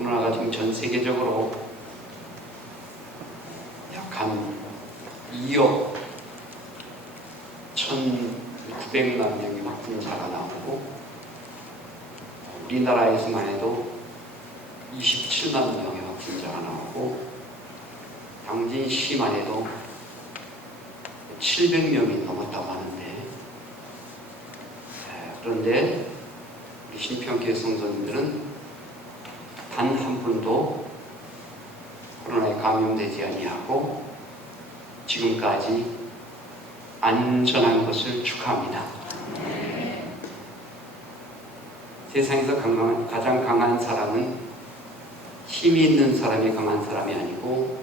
코로나가 지금 전 세계적으로 약 한 2억 1,900만 명의 확진자가 나오고 우리나라에서만 해도 27만 명의 확진자가 나오고 당진시만 해도 700명이 넘었다고 하는데, 그런데 우리 신평교회 성도님들은 단 한 분도 코로나에 감염되지 아니하고 지금까지 안전한 것을 축하합니다. 세상에서 가장 강한 사람은 힘이 있는 사람이 강한 사람이 아니고,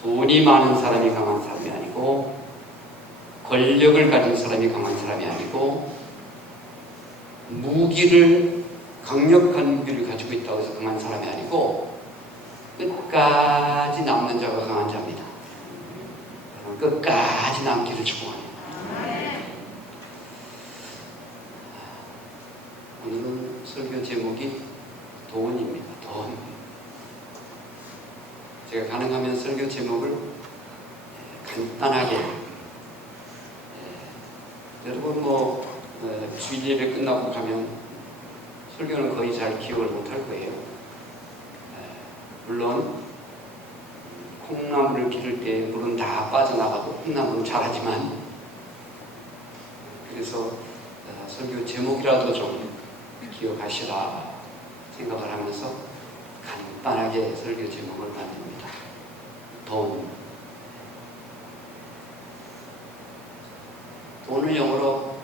돈이 많은 사람이 강한 사람이 아니고, 권력을 가진 사람이 강한 사람이 아니고, 강력한 무기를 가지고 있다고 해서 강한 사람이 아니고, 끝까지 남는 자가 강한 자입니다. 끝까지 남기를 축복합니다. 오늘은 설교 제목이 돈입니다. 돈. 제가 가능하면 설교 제목을 간단하게, 여러분 주일 예배 끝나고 가면 설교는 거의 잘 기억을 못할 거예요. 물론 콩나물을 기를 때 물은 다 빠져나가고 콩나물은 자라지만, 그래서 설교 제목이라도 좀 기억하시라 생각을 하면서 간단하게 설교 제목을 만듭니다. 돈. 돈을 영어로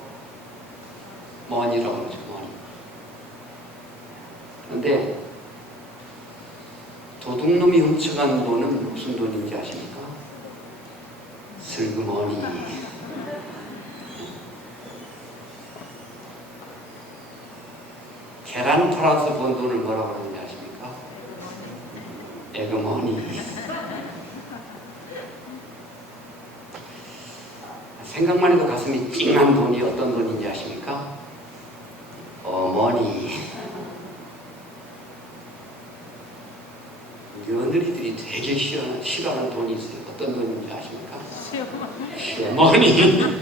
money라고 그러죠. money. 그런데 도둑놈이 훔쳐간 돈은 무슨 돈인지 아십니까? 슬그머니. 계란 팔아서 번 돈을 뭐라고 하는지 아십니까? 에그머니. 생각만 해도 가슴이 찡한 돈이 어떤 돈인지 아십니까? 어머니. 며느리들이 되게 싫어하는 돈이 있어요. 어떤 돈인지 아십니까? 시어머니.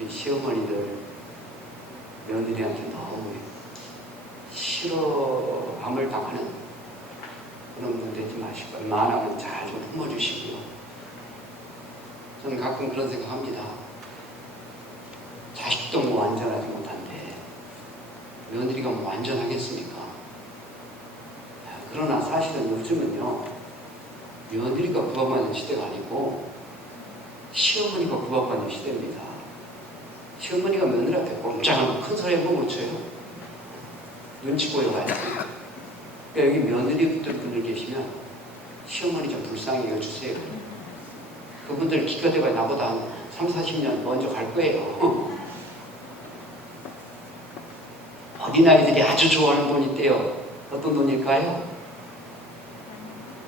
이 시어머니들 며느리한테 너무 싫어함을 당하는 그런 분 되지 마시고, 웬만하면 잘 좀 품어주시고요. 저는 가끔 그런 생각합니다. 자식도 뭐 완전하지 못한데 며느리가 뭐 완전하겠습니까? 그러나 사실은 요즘은요, 며느리가 구박받는 시대가 아니고 시어머니가 구박받는 시대입니다. 시어머니가 며느리한테 꼼짝하고 큰 소리 한번 못 쳐요. 눈치 보여가야 돼요. 그러니까 여기 며느리분들 계시면 시어머니 좀 불쌍히 여주세요. 그분들 기껏 해봐야 나보다 한 30-40년 먼저 갈 거예요. 어린아이들이 아주 좋아하는 돈이 있대요. 어떤 돈일까요?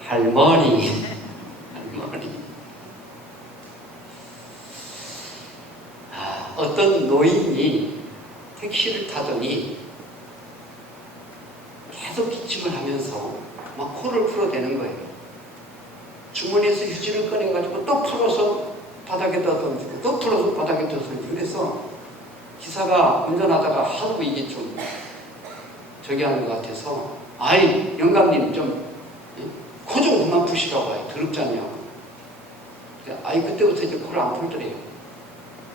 할머니. 할머니. 어떤 노인이 택시를 타더니 계속 기침을 하면서 막 코를 풀어대는 거예요. 주머니에서 휴지를 꺼내가지고 또 풀어서 바닥에다 던지고 또 풀어서 바닥에 던지고, 그래서 기사가 운전하다가 하도 이게 좀 저기 하는 것 같아서, 아이 영감님 좀 코 좀 그만 푸시라고 해요. 더럽지 않냐고. 아이 그때부터 이제 코를 안 풀더래요.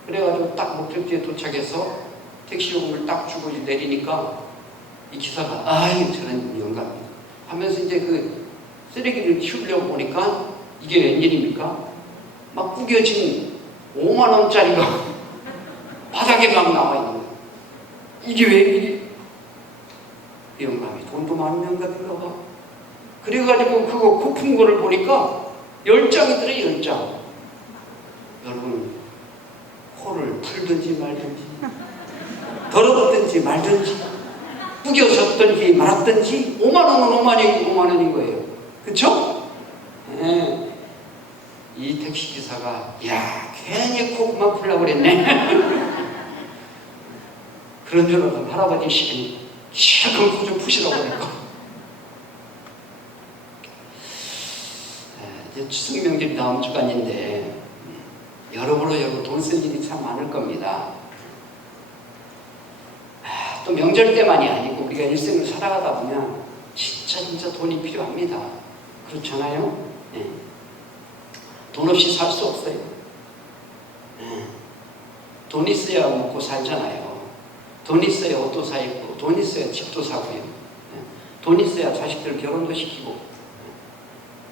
그래가지고 딱 목적지에 도착해서 택시 요금을 딱 주고 이제 내리니까 이 기사가 아이 저런 영감님 하면서 이제 그 쓰레기를 치우려고 보니까 이게 웬일입니까? 막 구겨진 5만 원짜리가 바닥에 막 나와 있는 거예요. 이게 웬일이? 영감이 돈도 많은 영감인가 봐. 그래가지고 그거 고픈 거를 보니까 10장이더래, 10장. 여러분, 코를 풀든지 말든지, 더럽든지 말든지, 구겨졌든지 말았든지 5만 원은 5만 원인 거예요. 그쵸? 네. 이 택시기사가 야 괜히 코 그만 풀려고 그랬네. 그런 줄 알았더니 할아버지 시키니 실컷 좀 푸시라고 그러니까. 이제 추석 명절 다음 주간인데 여러모로 돈 쓸 일이 참 많을 겁니다. 또 명절 때만이 아니고 우리가 일생을 살아가다 보면 진짜 돈이 필요합니다. 그렇잖아요? 네. 돈 없이 살 수 없어요. 네. 돈 있어야 먹고 살잖아요. 돈 있어야 옷도 사 입고, 돈 있어야 집도 사고요. 네. 돈 있어야 자식들 결혼도 시키고, 네.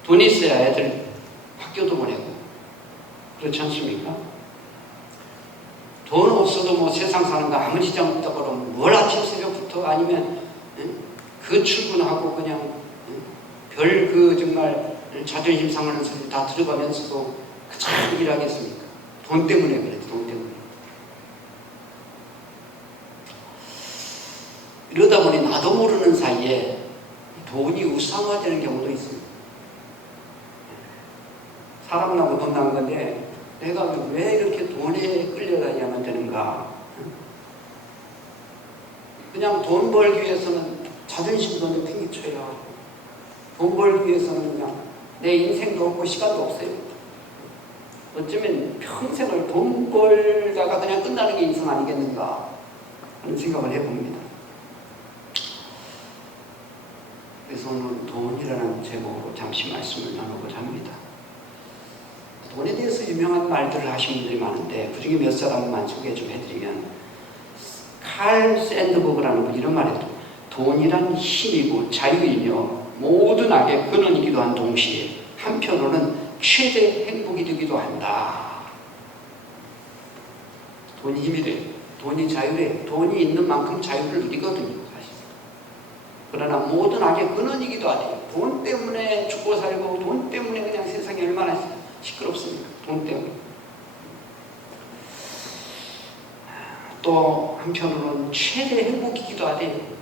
돈 있어야 애들 학교도 보내고, 그렇지 않습니까? 돈 없어도 뭐 세상 사는 거 아무 지장 없다고 그러면 뭘 아침 새벽부터 아니면 그 출근하고 그냥 별 그 정말 자존심 상하는 소리 다 들어가면서도 참 일하겠습니까? 돈 때문에 그래도 돈 때문에. 이러다 보니 나도 모르는 사이에 돈이 우상화되는 경우도 있습니다. 사람 나고 돈 난 건데 내가 왜 이렇게 돈에 끌려다녀야만 되는가? 그냥 돈 벌기 위해서는 자존심도 내팽개쳐야 하고, 돈 벌기 위해서는 그냥 내 인생도 없고 시간도 없어요. 어쩌면 평생을 돈 벌다가 그냥 끝나는 게 인생 아니겠는가 하는 생각을 해봅니다. 그래서 오늘 돈이라는 제목으로 잠시 말씀을 나누고자 합니다. 돈에 대해서 유명한 말들을 하신 분들이 많은데 그 중에 몇 사람만 소개 좀 해드리면, 칼 샌드버그라는 분 이런 말이에요. 돈이란 힘이고 자유이며 모든 악의 근원이기도 한 동시에 한편으로는 최대 행복이 되기도 한다. 돈이 힘이래, 돈이 자유래. 돈이 있는 만큼 자유를 누리거든요, 사실. 그러나 모든 악의 근원이기도 하대요. 돈 때문에 죽고 살고, 돈 때문에 그냥 세상이 얼마나 시끄럽습니다. 돈 때문에. 또 한편으로는 최대 행복이기도 하대요.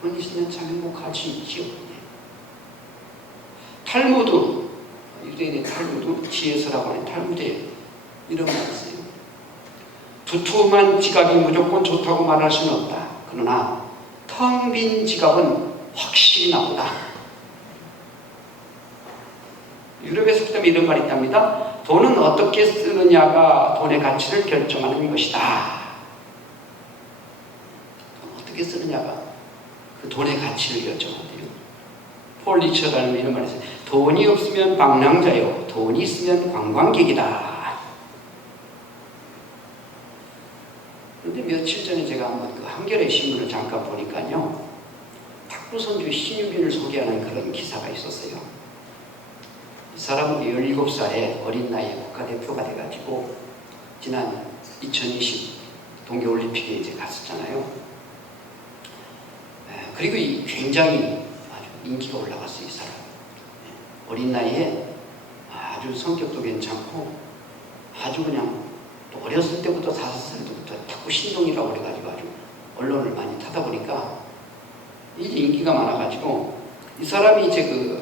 돈 있으면 참 행복할 수 있지요. 탈무드, 유대인의 탈무드, 지혜서라고 하는 탈무드에 이런 말이 있어요. 두툼한 지갑이 무조건 좋다고 말할 수는 없다. 그러나 텅 빈 지갑은 확실히 나쁘다. 유럽의 속담에 이런 말이 있답니다. 돈은 어떻게 쓰느냐가 돈의 가치를 결정하는 것이다. 어떻게 쓰느냐가 그 돈의 가치를 결정한대요. 폴 리처라는 이런 말이 있어요. 돈이 없으면 방랑자요, 돈이 있으면 관광객이다. 그런데 며칠 전에 제가 한번 그 한겨레 신문을 잠깐 보니까요, 탁구 선수 신유빈을 소개하는 그런 기사가 있었어요. 이 사람은 17살에 어린 나이에 국가대표가 돼가지고 지난 2020 동계올림픽에 이제 갔었잖아요. 그리고 이 굉장히 아주 인기가 올라갔어요, 이 사람. 어린 나이에 아주 성격도 괜찮고 아주 그냥 또 어렸을 때부터 5살 때부터 탁구 신동이라고 그래가지고 아주 언론을 많이 타다 보니까 이제 인기가 많아가지고 이 사람이 이제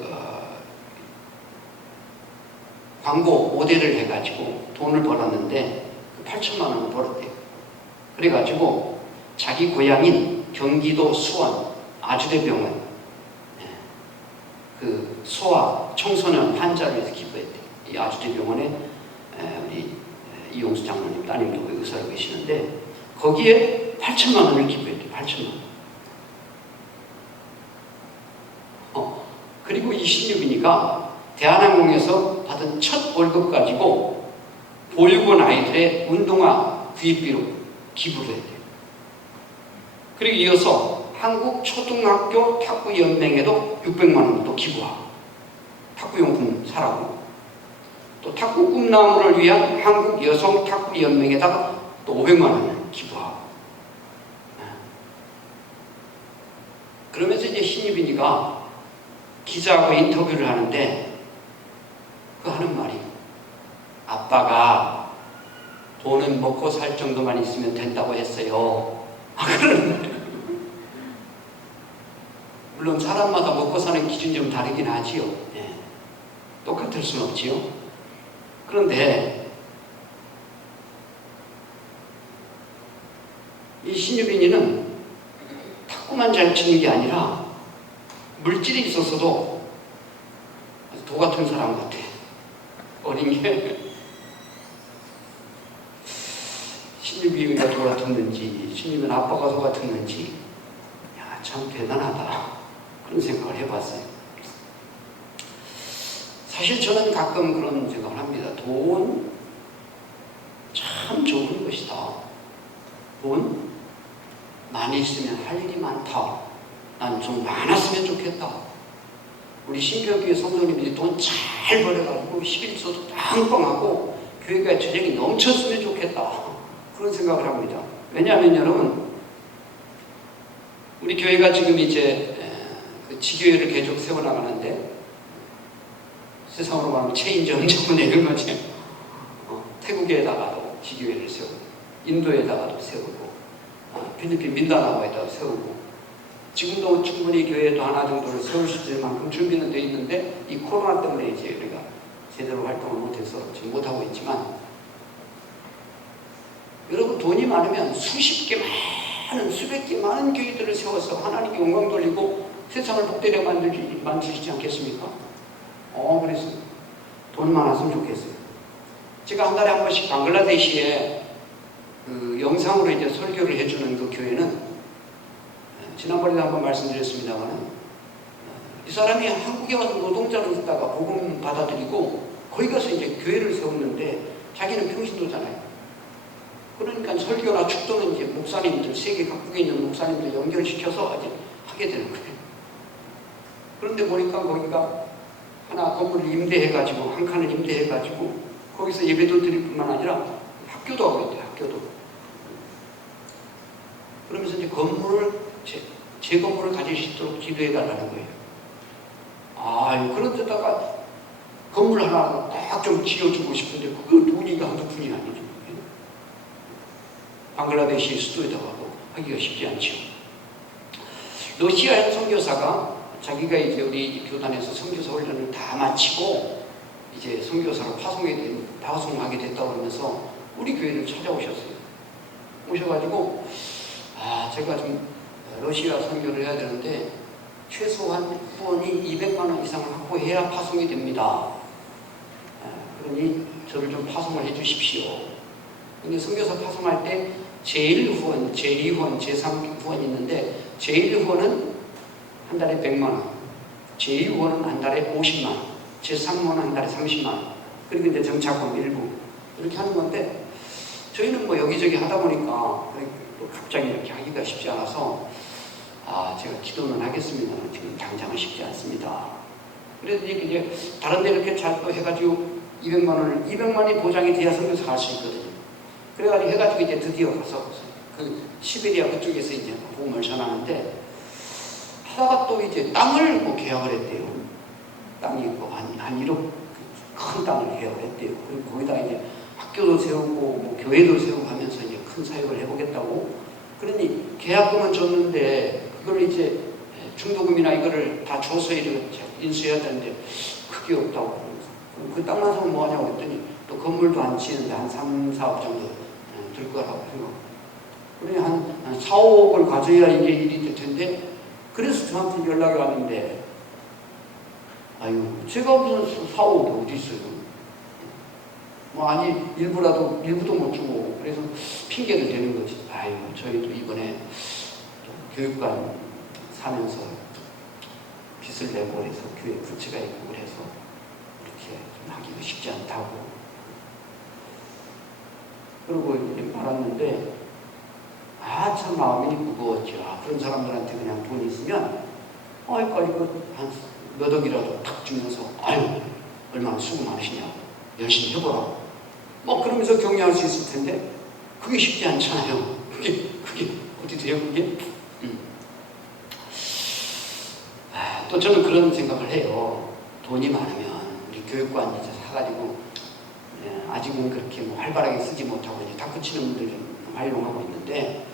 광고 모델을 해가지고 돈을 벌었는데 8천만 원을 벌었대요. 그래가지고 자기 고향인 경기도 수원 아주대병원 그 소아 청소년 환자를 위해서 기부했대요. 이 아주대병원에 우리 이용수 장로님 따님도 그 의사로 계시는데 거기에 8천만 원을 기부했대요. 8천만 원. 그리고 이 신유빈이가 대한항공에서 받은 첫 월급 가지고 보육원 아이들의 운동화 구입비로 기부를 했대요. 그리고 이어서 한국 초등학교 탁구연맹에도 600만 원을 또 기부하고, 탁구용품 사라고, 또 탁구 꿈나무를 위한 한국 여성 탁구연맹에다가 또 500만 원을 기부하고. 그러면서 이제 신유빈이가 기자하고 인터뷰를 하는데 그 하는 말이, 아빠가 돈은 먹고 살 정도만 있으면 된다고 했어요. 그러는 말이에요. 물론 사람마다 먹고 사는 기준이 좀 다르긴 하지요. 네. 똑같을 수는 없지요. 그런데 이 이 신유빈이는 탁구만 잘 치는 게 아니라 물질이 있었어도 도 같은 사람 같아. 어린 게 신유빈이가 도 같았는지 신유빈 아빠가 도 같았는지 참 대단하다 그런 생각을 해봤어요. 사실 저는 가끔 그런 생각을 합니다. 돈 참 좋은 것이다. 돈 많이 있으면 할 일이 많다. 난 좀 많았으면 좋겠다. 우리 신교교회 성도님들이 돈 잘 벌어가지고 11조도 빵빵하고 교회가 재정이 넘쳤으면 좋겠다. 그런 생각을 합니다. 왜냐하면 여러분, 우리 교회가 지금 이제 지교회를 계속 세워나가는데, 세상으로 말하면 체인점점은 이런 거지. 태국에다가도 지교회를 세우고, 인도에다가도 세우고, 필리핀 민다나오에다가 세우고, 지금도 충분히 교회도 하나 정도를 세울 수 있을 만큼 준비는 되어 있는데, 이 코로나 때문에 이제 우리가 제대로 활동을 못해서 지금 못하고 있지만, 여러분 돈이 많으면 수십 개 많은, 수백 개 많은 교회들을 세워서 하나님께 영광 돌리고 세상을 복되게 만드시지 않겠습니까? 그래서 돈 많았으면 좋겠어요. 제가 한 달에 한 번씩 방글라데시에 영상으로 이제 설교를 해주는 그 교회는, 지난번에도 한번 말씀드렸습니다만, 이 사람이 한국에 와서 노동자로 있다가 복음 받아들이고 거기 가서 이제 교회를 세웠는데 자기는 평신도잖아요. 그러니까 설교나 축도는 이제 목사님들, 세계 각국에 있는 목사님들 연결시켜서 이제 하게 되는 거예요. 그런데 보니까 거기가 하나 건물을 임대해가지고, 한 칸을 임대해가지고 거기서 예배도 드릴 뿐만 아니라 학교도 하고 있대요. 학교도. 그러면서 이제 건물을 제 건물을 가질 수 있도록 기도해달라는 거예요. 그런 데다가 건물 하나 딱 좀 지어주고 싶은데 그거 돈이 한두 푼이 아니죠. 방글라데시 수도에다가도 하기가 쉽지 않죠. 러시아 선교사가 자기가 이제 우리 교단에서 선교사 훈련을 다 마치고 이제 선교사로 파송하게 됐다고 하면서 우리 교회를 찾아오셨어요. 오셔가지고, 제가 좀 러시아 선교를 해야 되는데 최소한 후원이 200만 원 이상을 확보해야 파송이 됩니다. 그러니 저를 좀 파송을 해 주십시오. 근데 선교사 파송할 때 제1후원, 제2후원, 제3후원이 있는데, 제1후원은 한 달에 100만 원, 제2후원은 한 달에 50만 원, 제3후원은 한 달에 30만 원, 그리고 이제 정착금 일부 이렇게 하는 건데, 저희는 뭐 여기저기 하다 보니까 갑자기 이렇게 하기가 쉽지 않아서 제가 기도는 하겠습니다만 지금 당장은 쉽지 않습니다. 그래서 이제 다른 데 이렇게 잘 또 해가지고 200만 원이 보장이 돼야 선교사 갈 수 있거든요. 그래가지고 해가지고 이제 드디어 가서 그 시베리아 그쪽에서 이제 복음을 전하는데, 하다가 또 이제 땅을 뭐 계약을 했대요. 땅이 뭐 한 1억 큰 땅을 계약을 했대요. 그리고 거기다 이제 학교도 세우고 뭐 교회도 세우고 하면서 이제 큰 사역을 해보겠다고. 그러니 계약금은 줬는데 그걸 이제 중도금이나 이거를 다 줘서 이렇게 인수해야 되는데 그게 없다고 그러면서, 그 땅만 사면 뭐하냐고 했더니 또 건물도 안 치는데 한 3, 4억 정도 들 거라고 생각. 그러니 한 4, 5억을 가져야 이게 일이 될 텐데, 그래서 저한테 연락이 왔는데, 제가 무슨 4, 5억이 어디 있어요? 일부도 못 주고, 그래서 핑계를 대는 거지. 저희도 이번에 교육관 사면서 빚을 내고 그래서 교회 부채가 있고 그래서 이렇게 좀 하기가 쉽지 않다고. 그러고 이제 말았는데, 참 마음이 무거웠죠. 그런 사람들한테 그냥 돈이 있으면, 이거 한 몇 억이라도 탁 주면서, 얼마나 수고 많으시냐고, 열심히 해보라. 그러면서 격려할 수 있을 텐데, 그게 쉽지 않잖아요. 그게 어디 돼요, 그게? 또 저는 그런 생각을 해요. 돈이 많으면, 우리 교육관 이제 사가지고, 아직은 그렇게 활발하게 쓰지 못하고 이제 탁구 치는 분들이 좀 활용하고 있는데,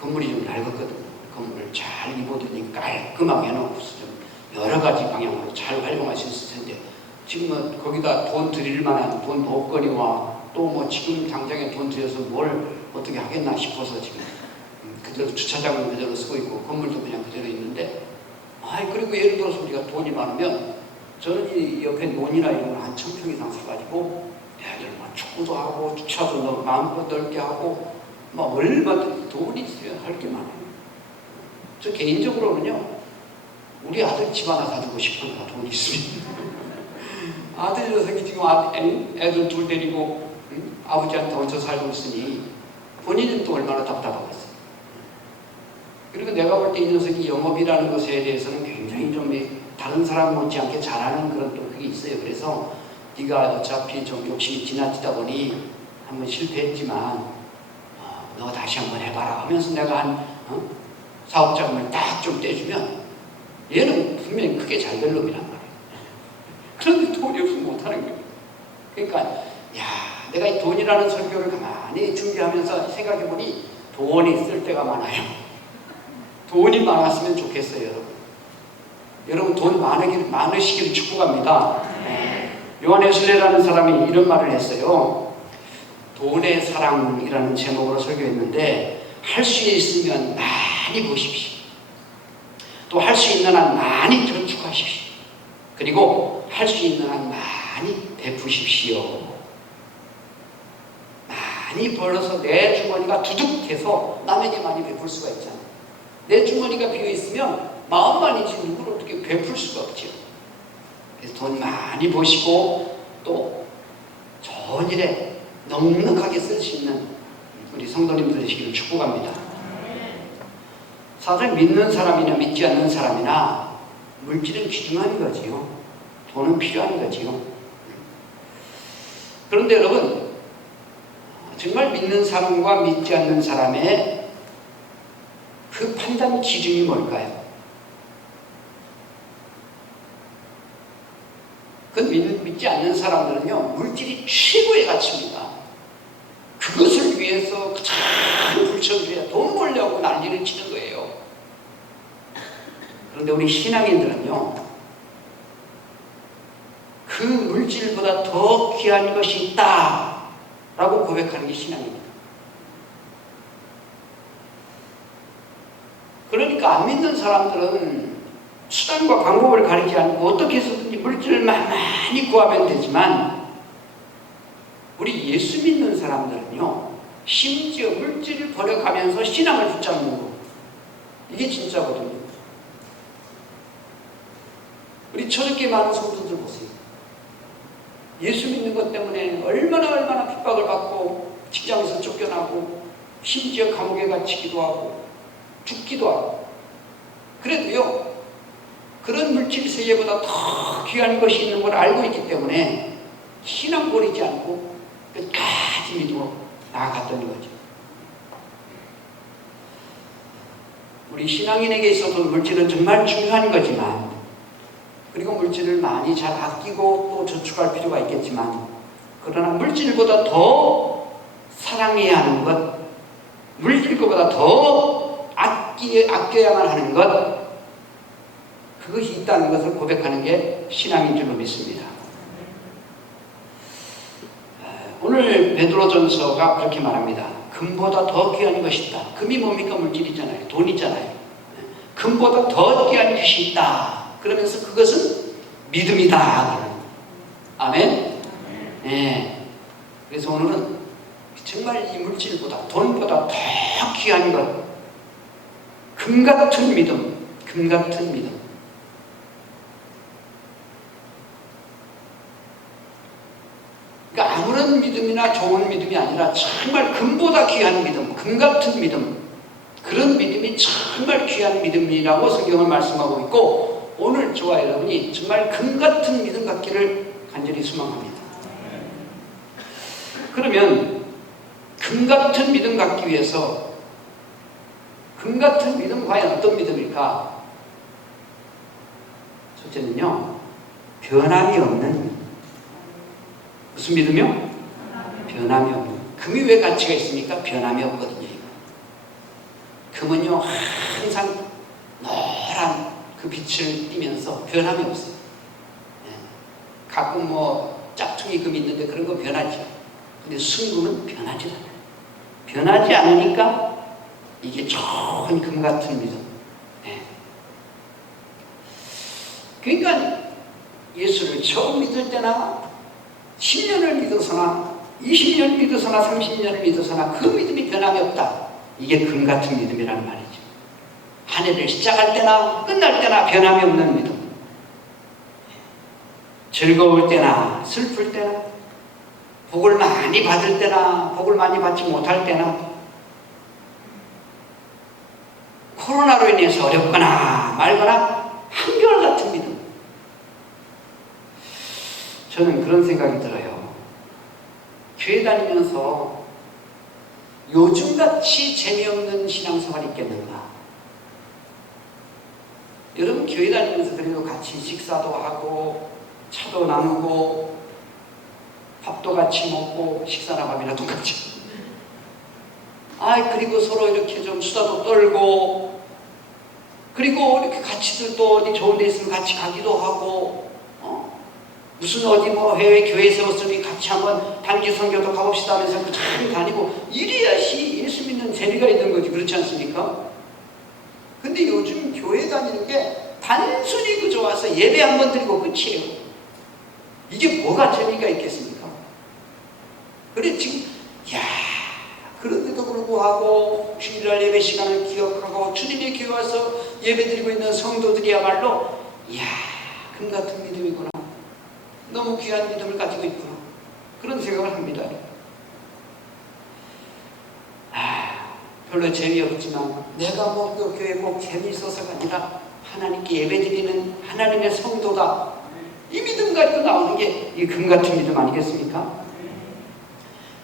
건물이 좀 낡았거든요. 건물을 잘 입어두니 깔끔하게 해놓고서 좀 여러 가지 방향으로 잘 활용할 수 있을 텐데, 지금 거기다 돈 드릴 만한 돈 복거리와 또 뭐 지금 당장에 돈 들여서 뭘 어떻게 하겠나 싶어서 지금 그대로 주차장은 그대로 쓰고 있고 건물도 그냥 그대로 있는데, 그리고 예를 들어서 우리가 돈이 많으면 저는 이 옆에 논이나 이런 걸 한 1000평 이상 사가지고 애들 막 축구도 하고 주차도 마음껏 넓게 하고 막 얼마든지 돈이 있으면 할 게 많아요. 저 개인적으로는요, 우리 아들 집 하나 사주고 싶어요. 돈이 있으면. 아들 녀석이 지금 애들 둘 데리고 아버지한테 얹혀 살고 있으니 본인은 또 얼마나 답답하겠어요. 그리고 내가 볼 때 이 녀석이 영업이라는 것에 대해서는 굉장히 좀 다른 사람 못지않게 잘하는 그런 또 그게 있어요. 그래서 네가 어차피 좀 욕심이 지나치다 보니 한번 실패했지만 너 다시 한번 해봐라 하면서 내가 한 사업자금을 딱 좀 떼주면 얘는 분명히 크게 잘 될 놈이란 말이에요. 그런데 돈이 없으면 못하는 거예요. 그러니까 내가 이 돈이라는 설교를 가만히 준비하면서 생각해보니 돈이 쓸 때가 많아요. 돈이 많았으면 좋겠어요, 여러분. 여러분 돈 많으시기를 축복합니다. 요한 웨슬레라는 사람이 이런 말을 했어요. 돈의 사랑이라는 제목으로 설교했는데, 할 수 있으면 많이 보십시오. 또 할 수 있는 한 많이 저축하십시오. 그리고 할 수 있는 한 많이 베푸십시오. 많이 벌어서 내 주머니가 두둑해서 남에게 많이 베풀 수가 있잖아요. 내 주머니가 비어있으면 마음만이지 누구를 어떻게 베풀 수가 없죠. 그래서 돈 많이 버시고 또 좋은 일에 넉넉하게 쓸 수 있는 우리 성도님들 되시기를 축복합니다. 사실 믿는 사람이나 믿지 않는 사람이나 물질은 귀중한 거지요. 돈은 필요한 거지요. 그런데 여러분, 정말 믿는 사람과 믿지 않는 사람의 그 판단 기준이 뭘까요? 그 믿지 않는 사람들은요, 물질이 최고의 가치입니다. 그것을 위해서 참 불천주에 돈 벌려고 난리를 치는 거예요. 그런데 우리 신앙인들은요, 그 물질보다 더 귀한 것이 있다 라고 고백하는 게 신앙입니다. 그러니까 안 믿는 사람들은 수단과 방법을 가리지 않고 어떻게 해서든지 물질을 많이 구하면 되지만, 우리 예수 믿는 사람들은요, 심지어 물질을 버려가면서 신앙을 붙잡는 거, 이게 진짜거든요. 우리 저렇게 많은 성도들 보세요. 예수 믿는 것 때문에 얼마나 핍박을 받고 직장에서 쫓겨나고 심지어 감옥에 갇히기도 하고 죽기도 하고, 그래도요, 그런 물질 세계보다 더 귀한 것이 있는 걸 알고 있기 때문에 신앙 버리지 않고 끝까지 믿음으로 나아갔던 거죠. 우리 신앙인에게 있어서 물질은 정말 중요한 거지만, 그리고 물질을 많이 잘 아끼고 또 저축할 필요가 있겠지만, 그러나 물질보다 더 사랑해야 하는 것, 물질보다 더 아껴야만 하는 것, 그것이 있다는 것을 고백하는 게 신앙인 줄로 믿습니다. 오늘 베드로전서가 그렇게 말합니다. 금보다 더 귀한 것이 있다. 금이 뭡니까? 물질이잖아요. 돈이잖아요. 금보다 더 귀한 것이 있다. 그러면서 그것은 믿음이다. 아멘? 네. 그래서 오늘은 정말 이 물질보다, 돈보다 더 귀한 것, 금 같은 믿음, 금 같은 믿음. 그러니까 아무런 믿음이나 좋은 믿음이 아니라 정말 금보다 귀한 믿음, 금 같은 믿음, 그런 믿음이 정말 귀한 믿음이라고 성경은 말씀하고 있고, 오늘 저와 여러분이 정말 금 같은 믿음 갖기를 간절히 소망합니다. 그러면 금 같은 믿음 갖기 위해서, 금 같은 믿음 과연 어떤 믿음일까? 첫째는요, 변함이 없는 믿음. 무슨 믿음이요? 변함이 없는. 금이 왜 가치가 있습니까? 변함이 없거든요. 금은요, 항상 노란 그 빛을 띠면서 변함이 없어요. 가끔 짝퉁이 금이 있는데 그런 거 변하죠. 근데 순금은 변하지 않아요. 변하지 않으니까 이게 좋은 금 같은 믿음. 네. 그러니까 예수를 처음 믿을 때나 10년을 믿어서나 20년 믿어서나 30년을 믿어서나 그 믿음이 변함이 없다. 이게 금 같은 믿음이라는 말이죠. 한 해를 시작할 때나 끝날 때나 변함이 없는 믿음. 즐거울 때나 슬플 때나 복을 많이 받을 때나 복을 많이 받지 못할 때나 코로나로 인해서 어렵거나 말거나 한결같은 믿음. 저는 그런 생각이 들어요. 교회 다니면서 요즘같이 재미없는 신앙생활이 있겠는가? 여러분 교회 다니면서 그래도 같이 식사도 하고 차도 나누고 밥도 같이 먹고 식사나 밥이나 똑같이 그리고 서로 이렇게 좀 수다도 떨고 그리고 이렇게 같이도 또 어디 좋은 데 있으면 같이 가기도 하고 무슨 어디 뭐 해외 교회 세웠으니 같이 한번 단기 선교도 가봅시다 하면서 참 다니고 이래야지 예수 믿는 재미가 있는 거지. 그렇지 않습니까? 근데 요즘 교회 다니는 게 단순히 그저 와서 예배 한번 드리고 끝이에요. 이게 뭐가 재미가 있겠습니까? 그래 지금 그런데도 불구하고 주일날 예배 시간을 기억하고 주님의 교회 와서 예배 드리고 있는 성도들이야말로 금 같은 믿음이구나. 너무 귀한 믿음을 가지고 있구나. 그런 생각을 합니다. 별로 재미없지만 내가 뭐 그 교회 꼭 재미있어서가 아니라 하나님께 예배드리는 하나님의 성도다. 이 믿음 가지고 나오는 게 이 금 같은 믿음 아니겠습니까?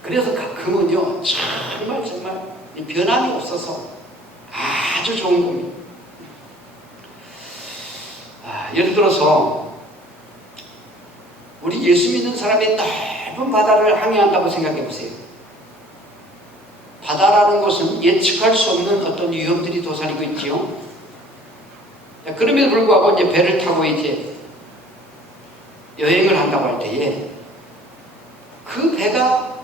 그래서 금은요 정말 변함이 없어서 아주 좋은 겁니다. 예를 들어서 우리 예수 믿는 사람이 넓은 바다를 항해한다고 생각해 보세요. 바다라는 것은 예측할 수 없는 어떤 위험들이 도사리고 있지요. 그럼에도 불구하고 이제 배를 타고 이제 여행을 한다고 할 때에 그 배가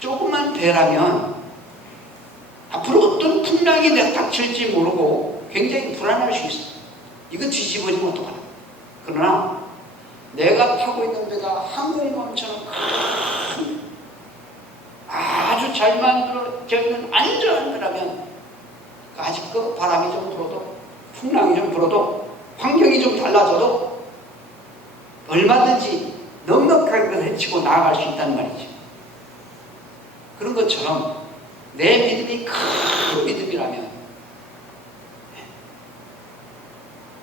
조그만 배라면 앞으로 어떤 풍랑이 닥칠지 모르고 굉장히 불안할 수 있어요. 이거 뒤집어지면 어떡하나. 그러나 내가 타고 있는 배가 항공모함처럼 큰 아주 잘 만들어져 있는 안전한 배라면 아직 그 바람이 좀 불어도 풍랑이 좀 불어도 환경이 좀 달라져도 얼마든지 넉넉하게 헤치고 나아갈 수 있다는 말이죠. 그런 것처럼 내 믿음이 큰 믿음이라면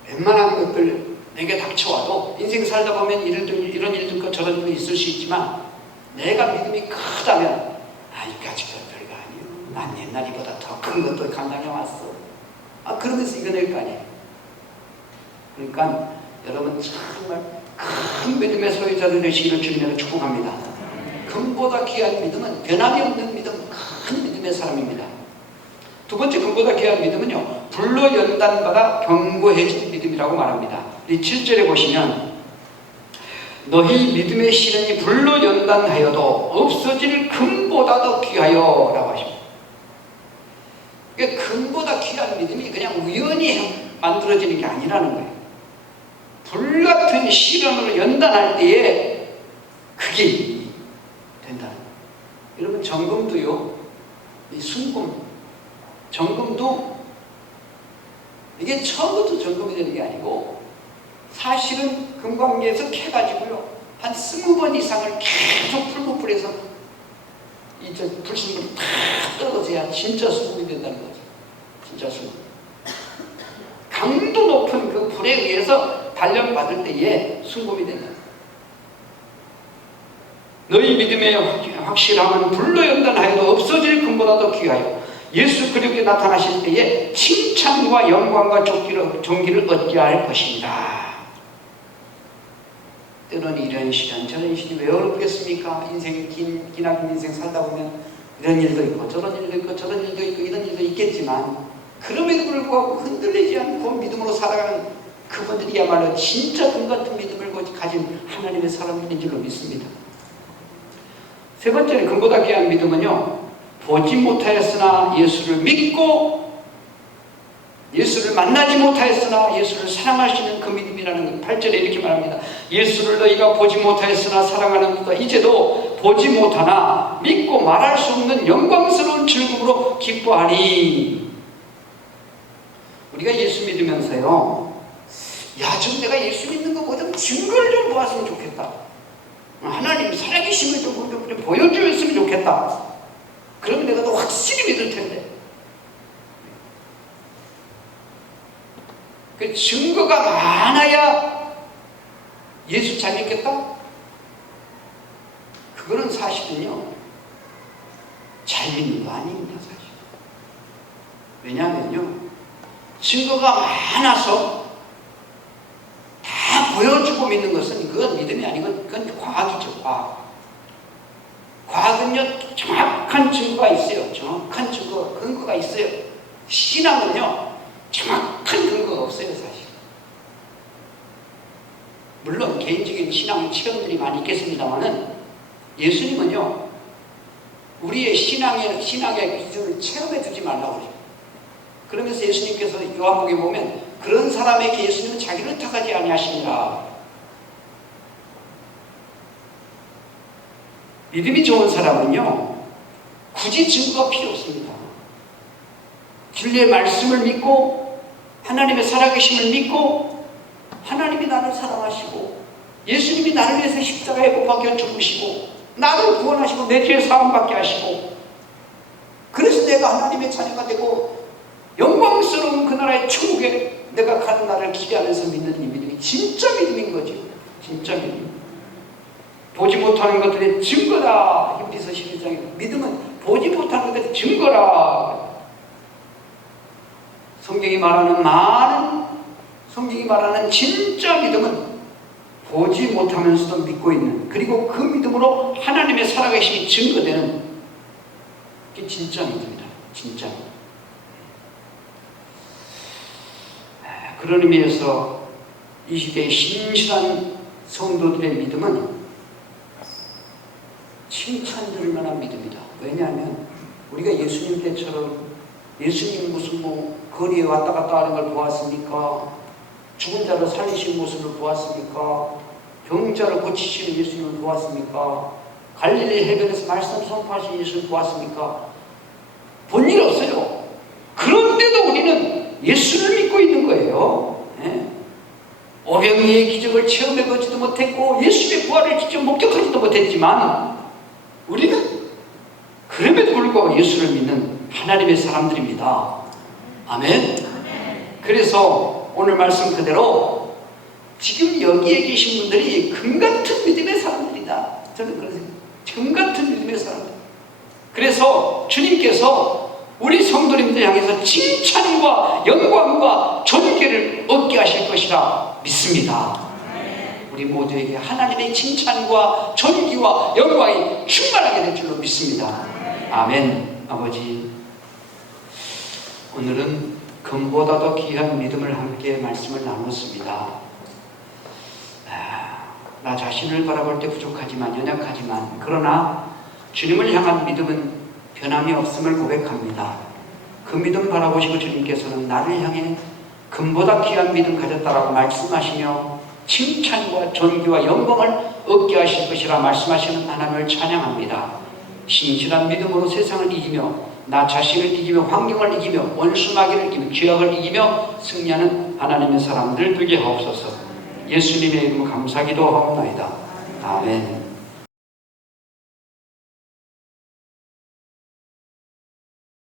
웬만한 것들 내게 닥쳐와도 인생 살다 보면 이런 일도 있고 저런 일도 있을 수 있지만 내가 믿음이 크다면 이까짓 것 별거 아니에요. 난 옛날이보다 더 큰 것도 감당해 왔어. 그러면서 이겨낼 거 아니에요. 그러니까 여러분 정말 큰 믿음의 소유자들 되시기를 주님으로 축복합니다. 금보다 귀한 믿음은 변함이 없는 믿음, 큰 믿음의 사람입니다. 두 번째 금보다 귀한 믿음은요, 불로 연단받아 견고해진 믿음이라고 말합니다. 우리 7절에 보시면 너희 믿음의 시련이 불로 연단하여도 없어질 금보다 더 귀하여 라고 하십니다. 그러니까 금보다 귀한 믿음이 그냥 우연히 만들어지는 게 아니라는 거예요. 불같은 시련으로 연단할 때에 그게 된다. 여러분 정금도요, 이 순금, 정금도 이게 처음부터 정금이 되는 게 아니고 사실은 금광계에서 캐가지고요 한 20번 이상을 계속 풀무불에서 이제 불순물이 다 떨어져야 진짜 수금이 된다는 거죠. 진짜 수금. 강도 높은 그 불에 의해서 단련받을 때에 순금이 된다. 너희 믿음의 확실함은 불로 연단하여도 없어질 금보다 더 귀하여 예수 그리스도께 나타나실 때에 칭찬과 영광과 존귀를 얻게 할 것입니다. 때로는 이런 시련 저런 시련이 왜 어렵겠습니까? 인생이 기나긴 인생 살다 보면 이런 일도 있고 저런 일도 있고 저런 일도 있고 이런 일도 있겠지만 그럼에도 불구하고 흔들리지 않고 믿음으로 살아가는 그분들이야말로 진짜 금같은 믿음을 가진 하나님의 사람들인 줄로 믿습니다. 세 번째는 금보다 귀한 믿음은요, 보지 못하였으나 예수를 믿고 예수를 만나지 못하였으나 예수를 사랑하시는 그 믿음이라는 것. 8절에 이렇게 말합니다. 예수를 너희가 보지 못하였으나 사랑하는도다. 이제도 보지 못하나 믿고 말할 수 없는 영광스러운 즐거움으로 기뻐하니. 우리가 예수 믿으면서요, 야, 좀 내가 예수 믿는 것보다 증거를 좀 보았으면 좋겠다. 하나님 살아계심을 좀 보여주었으면 좋겠다. 그러면 내가 더 확실히 믿을 텐데. 그 증거가 많아야 예수 잘 믿겠다? 그거는 사실은요, 잘 믿는 거 아닙니다, 사실. 왜냐하면요, 증거가 많아서 다 보여주고 믿는 것은 그건 믿음이 아니고 그건 과학이죠, 과학. 과학은요, 정확한 증거가 있어요. 정확한 근거가 있어요. 신앙은요, 정확한 근거가 없어요, 사실. 물론 개인적인 신앙 체험들이 많이 있겠습니다만은 예수님은요, 우리의 신앙의 기준을 체험해 주지 말라고 그래요. 그러면서 예수님께서 요한복음에 보면 그런 사람에게 예수님은 자기를 택하지 아니하시니라. 믿음이 좋은 사람은요, 굳이 증거가 필요 없습니다. 진리의 말씀을 믿고 하나님의 살아계심을 믿고 하나님이 나를 사랑하시고 예수님이 나를 위해서 십자가에 못 박혀 죽으시고 나를 구원하시고 내 죄 사함받게 하시고 그래서 내가 하나님의 자녀가 되고 영광스러운 그 나라의 천국에 내가 가는 날을 기대하면서 믿는 이 믿음이 진짜 믿음인 거죠. 진짜 믿음. 보지 못하는 것들의 증거다. 히브리서 11장에 믿음은 보지 못하는 것들의 증거라. 성경이 말하는 진짜 믿음은 보지 못하면서도 믿고 있는, 그리고 그 믿음으로 하나님의 살아계심이 증거되는 게 진짜 믿음이다. 진짜. 그런 의미에서 이 시대의 신실한 성도들의 믿음은 칭찬드릴 만한 믿음이다. 왜냐하면 우리가 예수님 때처럼 예수님 무슨 거리에 왔다 갔다 하는 걸 보았습니까? 죽은 자를 살리신 모습을 보았습니까? 병자를 고치시는 예수님을 보았습니까? 갈릴리 해변에서 말씀 선포하신 예수님을 보았습니까? 본 일 없어요. 그런데도 우리는 예수를 믿고 있는 거예요. 오병이의 기적을 체험해보지도 못했고 예수의 부활을 직접 목격하지도 못했지만 우리는 그럼에도 불구하고 예수를 믿는 하나님의 사람들입니다. 아멘. 그래서 오늘 말씀 그대로 지금 여기에 계신 분들이 금같은 믿음의 사람들이다. 저는 그래서 금같은 믿음의 사람들. 그래서 주님께서 우리 성도님들 향해서 칭찬과 영광과 존귀를 얻게 하실 것이라 믿습니다. 우리 모두에게 하나님의 칭찬과 존귀와 영광이 충만하게 될 줄로 믿습니다. 아멘. 아버지, 오늘은 금보다 더 귀한 믿음을 함께 말씀을 나눴습니다. 나 자신을 바라볼 때 부족하지만 연약하지만 그러나 주님을 향한 믿음은 변함이 없음을 고백합니다. 그 믿음 바라보시고 주님께서는 나를 향해 금보다 귀한 믿음 가졌다라고 말씀하시며 칭찬과 존귀와 영광을 얻게 하실 것이라 말씀하시는 하나님을 찬양합니다. 신실한 믿음으로 세상을 이기며 나 자신을 이기며 환경을 이기며 원수마귀를 이기며 죄악을 이기며 승리하는 하나님의 사람들 되게 하옵소서. 예수님의 이름으로 감사기도 하옵나이다. 아멘.